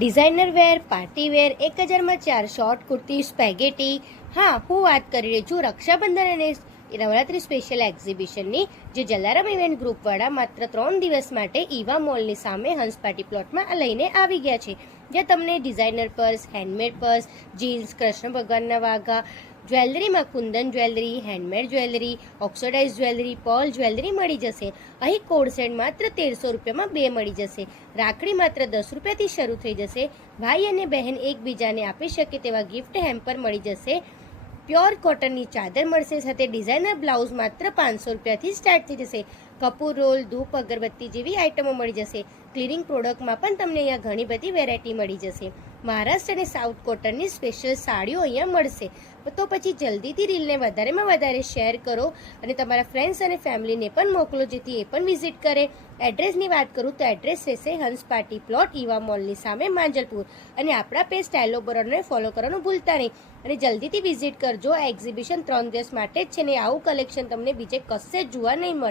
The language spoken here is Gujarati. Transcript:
ડિઝાઇનર વેર, પાર્ટી વેર, 1000માં 4 શોર્ટ કુર્તી, સ્પેગેટી. હા, હું વાત કરી રહી છું રક્ષાબંધન અને નવરાત્રી સ્પેશિયલ એક્ઝિબિશનની, જે જલારામ ઇવેન્ટ ગ્રુપવાળા માત્ર 3 દિવસ માટે ઈવા મોલની સામે હંસ પાર્ટી પ્લોટમાં લઈને આવી ગયા છે, જ્યાં તમને designer purse, handmade purse, jeans, Krishna ભગવાનના વાઘા, જ્વેલરીમાં kundan jewellery, handmade jewellery, oxidise jewellery, pearl jewellery મળી જશે. અહીં કોડ સેટ માત્ર 1300 રૂપિયામાં 2 મળી જશે. રાખડી માત્ર 10 રૂપિયાથી શરૂ થઈ જશે. ભાઈ અને બહેન એકબીજાને આપી શકે તેવા ગિફ્ટ હેમ્પર મળી જશે. પ્યોર કોટનની ચાદર મળશે, સાથે ડિઝાઇનર બ્લાઉઝ માત્ર 500 રૂપિયાથી સ્ટાર્ટ થઈ જશે. કપૂર રોલ, ધૂપ, અગરબત્તી જેવી આઇટમો મળી જશે. ક્લિનિંગ પ્રોડક્ટમાં પણ તમને અહીંયા ઘણી બધી વેરાયટી મળી જશે. મહારાષ્ટ્ર અને સાઉથ કોટનની સ્પેશિયલ સાડીઓ અહીંયા મળશે. તો પછી જલ્દીથી રીલને વધારેમાં વધારે શેર કરો અને તમારા ફ્રેન્ડ્સ અને ફેમિલીને પણ મોકલો, જેથી એ પણ વિઝિટ કરે. એડ્રેસની વાત કરું તો એડ્રેસ રહેશે હંસ પાર્ટી પ્લોટ, ઈવા મોલની સામે, માંજલપુર. અને આપણા પેજ સ્ટાઇલો બરોડને ફોલો કરવાનું ભૂલતા નહીં. અને જલ્દીથી વિઝિટ કરજો. આ એક્ઝિબિશન 3 દિવસ માટે જ છે ને આવું કલેક્શન તમને બીજે કશે જોવા નહીં મળે.